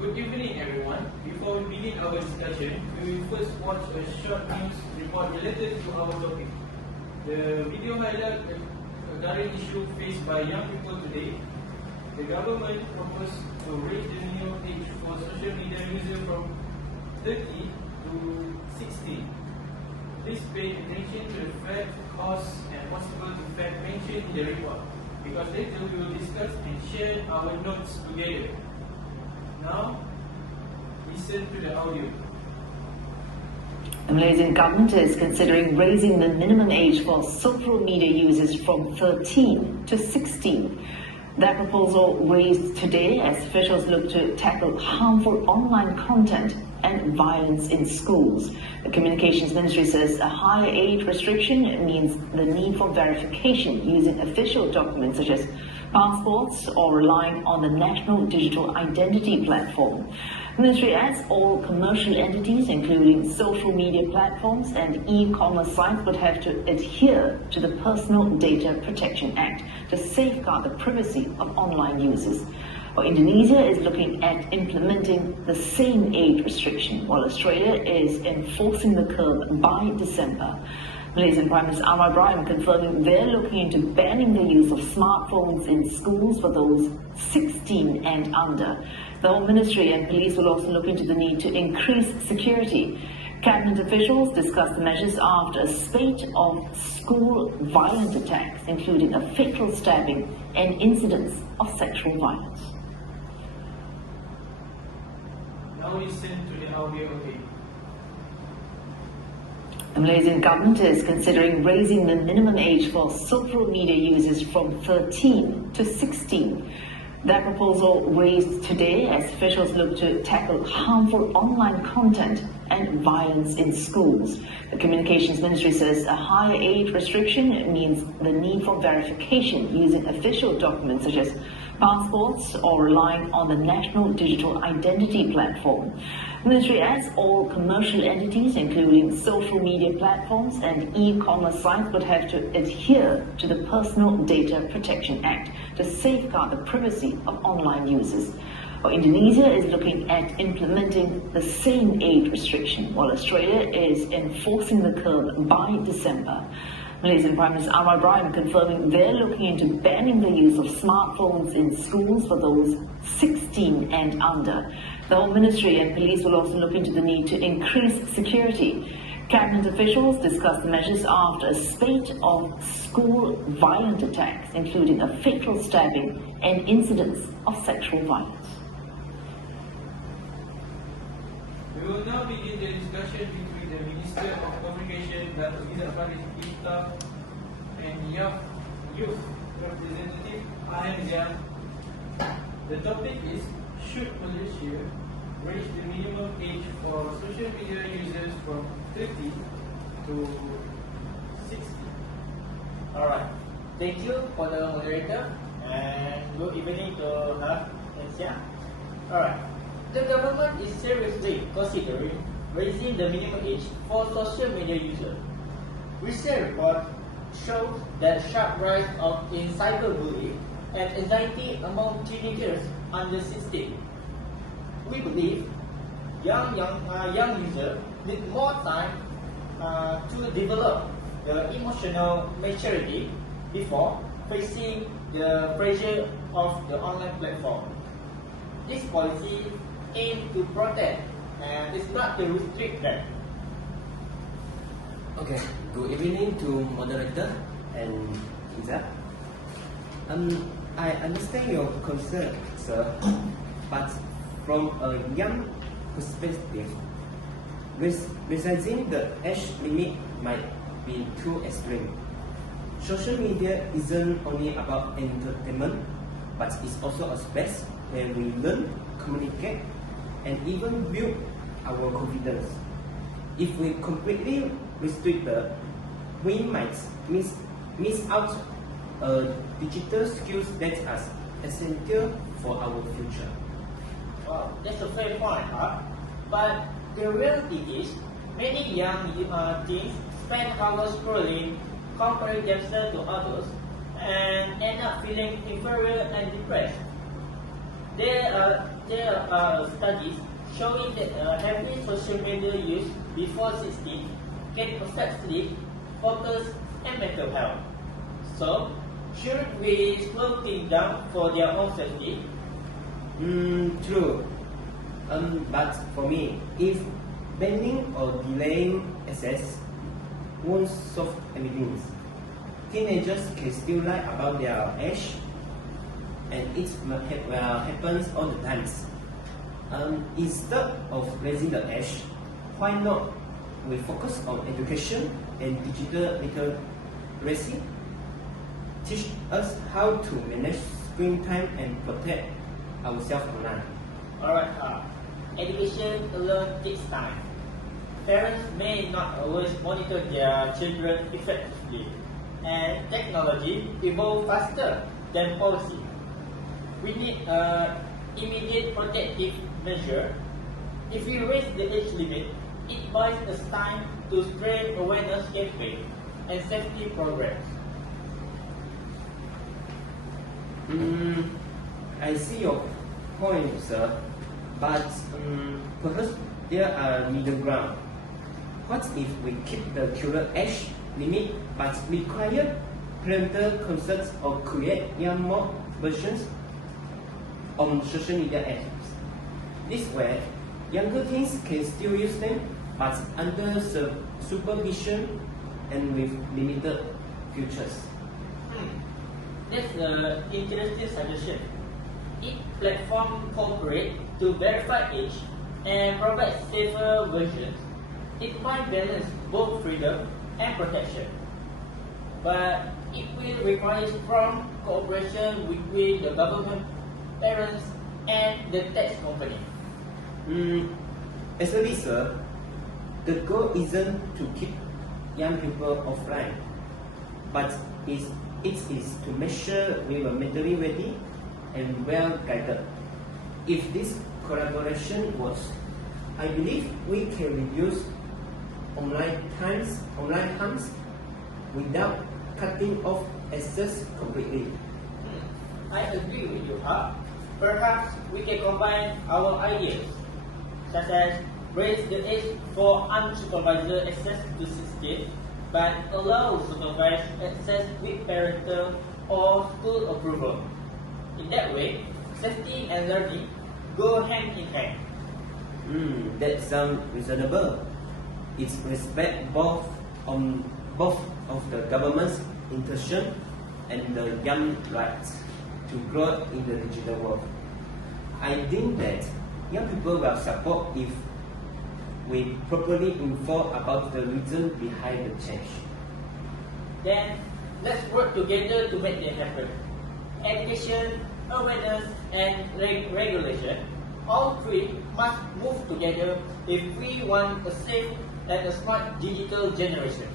Good evening, everyone. Before we begin our discussion, we will first watch a short news report related to our topic. The video highlights the current issue faced by young people today. The government proposed to raise the minimum age for social media users from 30 to 16. Please pay attention to the fact, cause, and possible effect mentioned in the report, because later we will discuss and share our notes together. Now, listen to the audio. The Malaysian government is considering raising the minimum age for social media users from 13 to 16. That proposal raised today as officials look to tackle harmful online content and violence in schools. The Communications Ministry says a higher age restriction means the need for verification using official documents such as passports or relying on the National Digital Identity Platform. The Ministry adds all commercial entities, including social media platforms and e-commerce sites, would have to adhere to the Personal Data Protection Act to safeguard the privacy of online users. Well, Indonesia is looking at implementing the same age restriction, while Australia is enforcing the curve by December. Malaysian Prime Minister Anwar Ibrahim confirming they're looking into banning the use of smartphones in schools for those 16 and under. The Home Ministry and police will also look into the need to increase security. Cabinet officials discussed the measures after a spate of school violent attacks, including a fatal stabbing and incidents of sexual violence. Now listen to the audio again. The Malaysian government is considering raising the minimum age for social media users from 13 to 16. That proposal raised today as officials look to tackle harmful online content and violence in schools. The Communications Ministry says a higher age restriction means the need for verification using official documents such as passports or relying on the National Digital Identity Platform. The Ministry adds all commercial entities, including social media platforms and e-commerce sites, would have to adhere to the Personal Data Protection Act to safeguard the privacy of online users. Well, Indonesia is looking at implementing the same age restriction, while Australia is enforcing the curve by December. Malaysian Prime Minister Anwar Ibrahim confirming they're looking into banning the use of smartphones in schools for those 16 and under. The Home Ministry and police will also look into the need to increase security. Cabinet officials discussed the measures after a spate of school violent attacks, including a fatal stabbing and incidents of sexual violence. We will now begin the discussion between the Minister of Communication, Dr. Ezzat Ha, and Youth Representative Ezzat Ha. The topic is, should Malaysia raise the minimum age for social media users from 30 to 60? Alright, thank you for the moderator and good evening to her and Sia. Alright, the government is seriously considering raising the minimum age for social media users. Recent report shows that sharp rise in cyberbullying and anxiety among teenagers under 16. We believe young users need more time to develop the emotional maturity before facing the pressure of the online platform. This policy aims to protect and is not to restrict them. Okay, good evening to moderator and Ezzat. I understand your concern, sir, but from a young perspective, raising the age limit might be too extreme. Social media isn't only about entertainment, but it's also a space where we learn, communicate, and even build our confidence. If we completely restrict it, we might miss out digital skills that are essential for our future. Wow, that's a fair point, huh? But the reality is, many young teens spend hours scrolling, comparing themselves to others, and end up feeling inferior and depressed. there are studies showing that heavy social media use before 16 can affect sleep, focus, and mental health. So, should we slow things down for their own safety? True. But for me, if banning or delaying access won't solve everything, teenagers can still lie about their age, and it happens all the times. Instead of raising the age, why not we focus on education and digital literacy? Teach us how to manage screen time and protect ourselves online. Alright, education alone takes time. Parents may not always monitor their children effectively, and technology evolves faster than policy. We need immediate protective measure. If we raise the age limit, it buys us time to spread awareness campaign and safety programs. I see your point, sir, but perhaps there are middle ground. What if we keep the current age limit but require parental consent or create young more versions on social media apps? This way, younger teens can still use them, but under supervision and with limited features. That's an interesting suggestion. Each platform cooperate to verify age and provide safer versions. It might balance both freedom and protection. But it will require strong cooperation between the government, parents, and the tech company. Actually, sir, the goal isn't to keep young people offline, but it is to make sure we are mentally ready and well guided. If this collaboration works, I believe we can reduce online harms without cutting off access completely. I agree with you, Ha. Perhaps we can combine our ideas, such as raise the age for unsupervised access to 16, but allow supervised access with parental or school approval. In that way, safety and learning go hand in hand. That sounds reasonable. It respects both of the government's intention and the young rights to grow in the digital world. I think that young people will support if we properly inform about the reason behind the change. Then, let's work together to make that happen. Education, awareness, and regulation, all three must move together if we want a safe and a smart digital generation.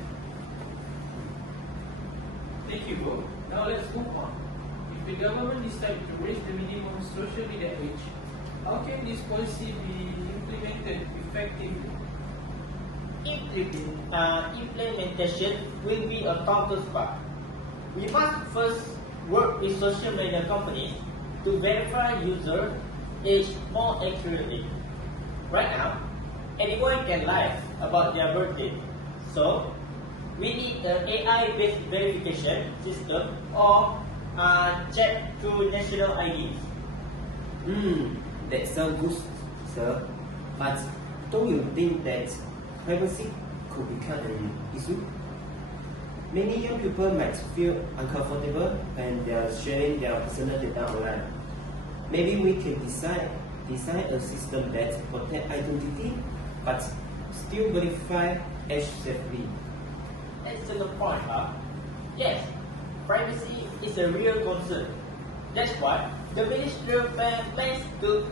Thank you, Bo. Now let's move on. If the government decides to raise the minimum social media age, how can this policy be implemented effectively? Implementation will be a complex part. We must first work with social media companies to verify user age more accurately. Right now, anyone can lie about their birthday, so we need an AI-based verification system or check through national IDs. That sounds good, sir. But don't you think that privacy could become an issue? Many young people might feel uncomfortable when they are sharing their personal data online. Maybe we can design a system that protects identity but still verify age safely. Excellent point, huh? Yes, privacy is a real concern. That's why the Ministry plans to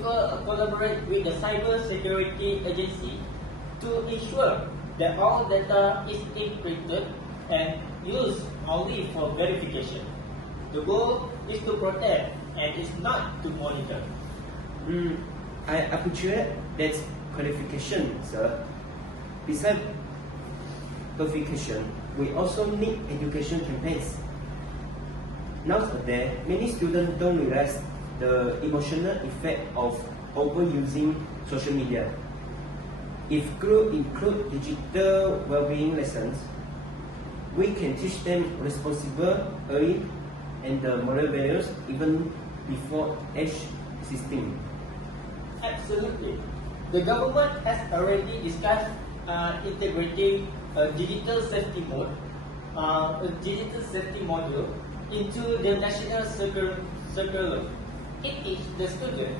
collaborate with the Cyber Security Agency to ensure that all data is encrypted and used only for verification. The goal is to protect and is not to monitor. I appreciate that clarification, sir. Besides verification, we also need education campaigns. Nowadays, many students don't realize the emotional effect of overusing social media. If groups include digital well-being lessons, we can teach them responsible early and the moral values even before age 16. Absolutely. The government has already discussed integrating a digital safety module into the national curriculum. It teaches the student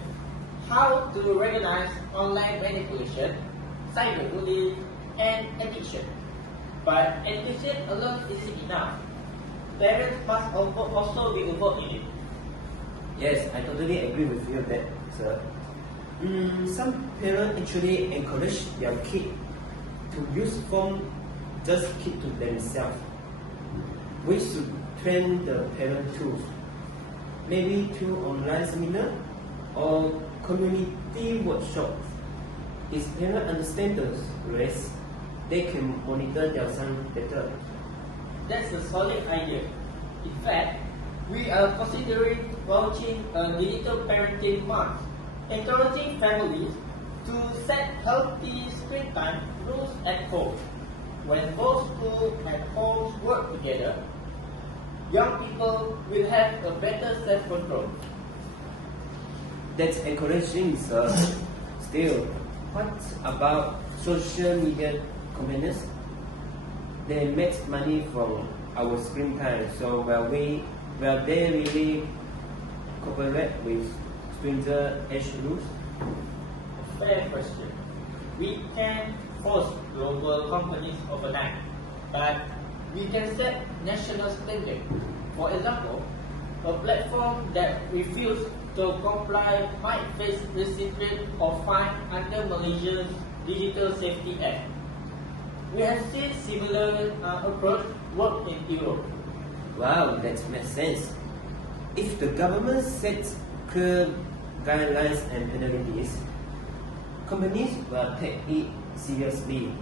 how to recognize online manipulation, cyberbullying, and addiction. But education alone isn't enough. Parents must also be involved in it. Yes, I totally agree with you that, sir. Some parents actually encourage their kid to use phone just keep to themselves. We should train the parent tools, maybe through online seminar or community workshops. If parents understand the risks, they can monitor their son better. That's a solid idea. In fact, we are considering launching a digital parenting month, encouraging families to set healthy screen time rules at home. When both school and home work together, young people will have a better self-control. That's encouraging, sir. Still, what about social media companies? They make money from our screen time, so will they really cooperate with stranger age rules? Fair question. We can force global companies overnight, but we can set national standards. For example, a platform that refuses to comply might face discipline or fine under Malaysia's Digital Safety Act. We have seen similar approach work in Europe. Wow, that makes sense. If the government sets clear guidelines and penalties, companies will take it seriously.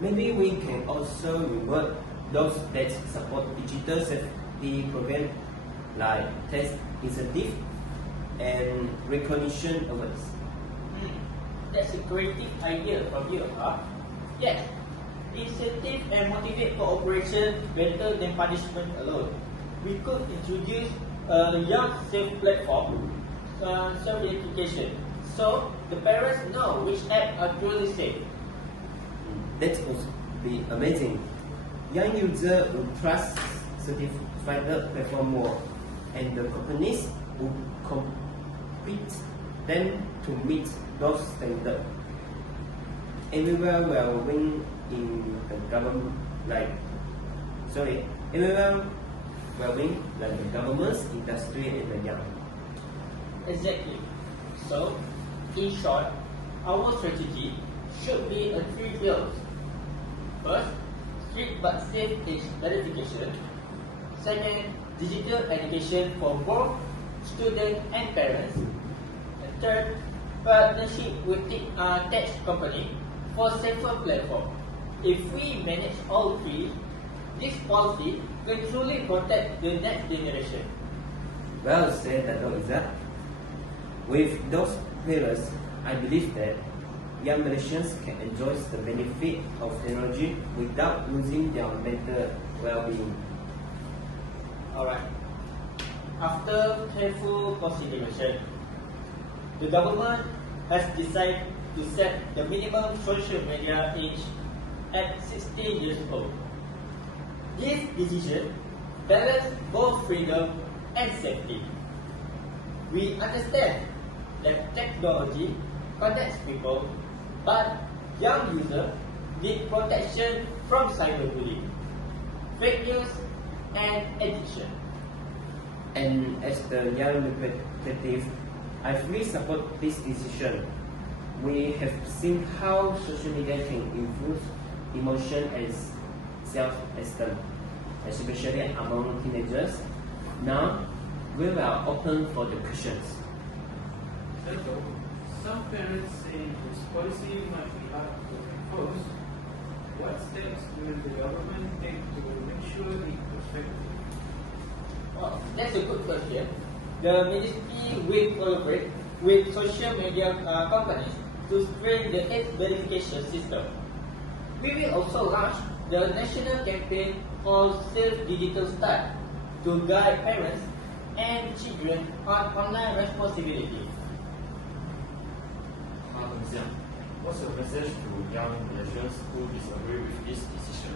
Maybe we can also reward those that support digital safety programs like test incentive and recognition awards. That's a creative idea from you, huh? Yes, incentive and motivate cooperation better than punishment alone. We could introduce a young safe platform, self-identification, so the parents know which apps are truly safe. That would be amazing. Young users will trust certified platform more, and the companies will compete them to meet those standards. Everywhere will win in the government, everywhere will win like the governments, industry, and the young. Exactly. So, in short, our strategy should be a three pillars. First, strict but safe age verification. Second, digital education for both students and parents. And third, partnership with tech company for safer platform. If we manage all three, this policy can truly protect the next generation. Well said, Dr. Ezzat. With those pillars, I believe that young Malaysians can enjoy the benefit of technology without losing their mental well-being. Alright. After careful consideration, the government has decided to set the minimum social media age at 16 years old. This decision balances both freedom and safety. We understand that technology connects people, but young users need protection from cyberbullying, fake news, and addiction. And as the young representative, I fully support this decision. We have seen how social media can influence emotion and self-esteem, especially among teenagers. Now, we are open for the questions. Therefore, some parents say this policy might be hard to enforce. What steps will the government take to make sure it is effective? Well, that's a good question. The ministry will collaborate with social media companies to strengthen the age verification system. We will also launch the national campaign called Safe Digital Start to guide parents and children on online responsibility. What's your message to young Malaysians who disagree with this decision?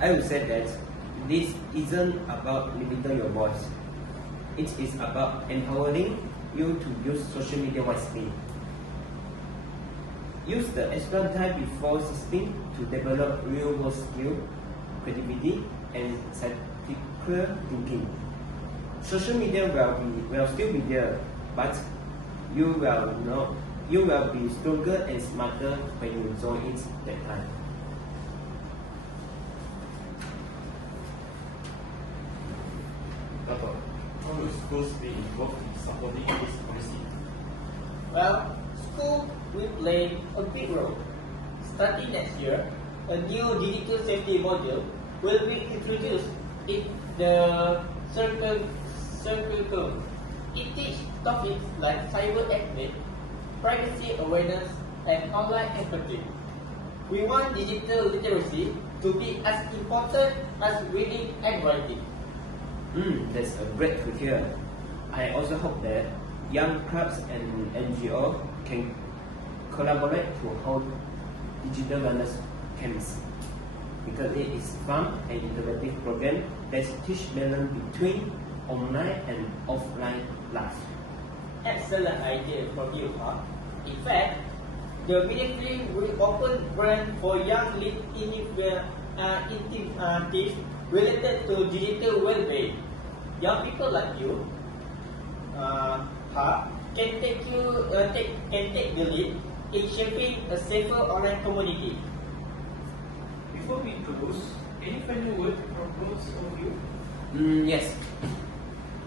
I would say that this isn't about limiting your voice. It is about empowering you to use social media wisely. Use the extra time before 16 to develop real-world skill, creativity, and critical thinking. Social media will still be there, but you will be stronger and smarter when you join it that time. How will schools be involved in supporting this policy? Well, school will play a big role. Starting next year, a new digital safety module will be introduced in the curriculum. It teaches topics like cyber etiquette, privacy awareness, and online empathy. We want digital literacy to be as important as reading and writing. That's great to hear. I also hope that young clubs and NGOs can collaborate to hold digital wellness camps, because it is fun and interactive program that teach balance between online and offline life. Excellent idea from you, huh? In fact, the ministry will open grant for young initiatives related to digital well-being. Young people like you, can take the lead in shaping a safer online community. Before we close, any final word from both of you? Yes.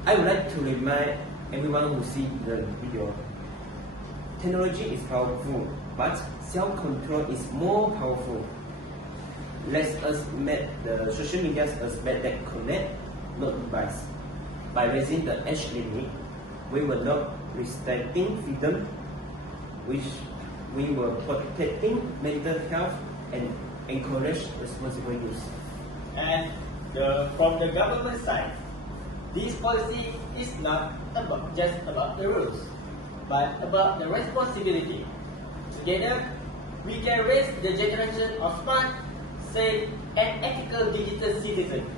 I would like to remind everyone who sees the video. Technology is powerful, but self-control is more powerful. Let us make the social media a space that connect, not divides. By raising the age limit, we will not restricting freedom, which we were protecting mental health and encourage responsible use. And from the government side, this policy is not just about the rules, but about the responsibility. Together, we can raise the generation of smart, safe, and ethical digital citizens.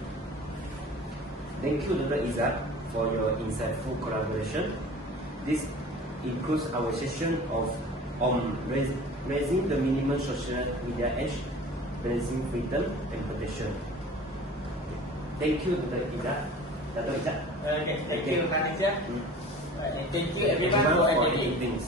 Thank you, Dr. Ezzat, for your insightful collaboration. This includes our session on raising the minimum social media age, balancing freedom and protection. Thank you, Dr. Ezzat. Dr. Ezzat. Okay, thank you, Manisha. And thank you everyone for attending. things.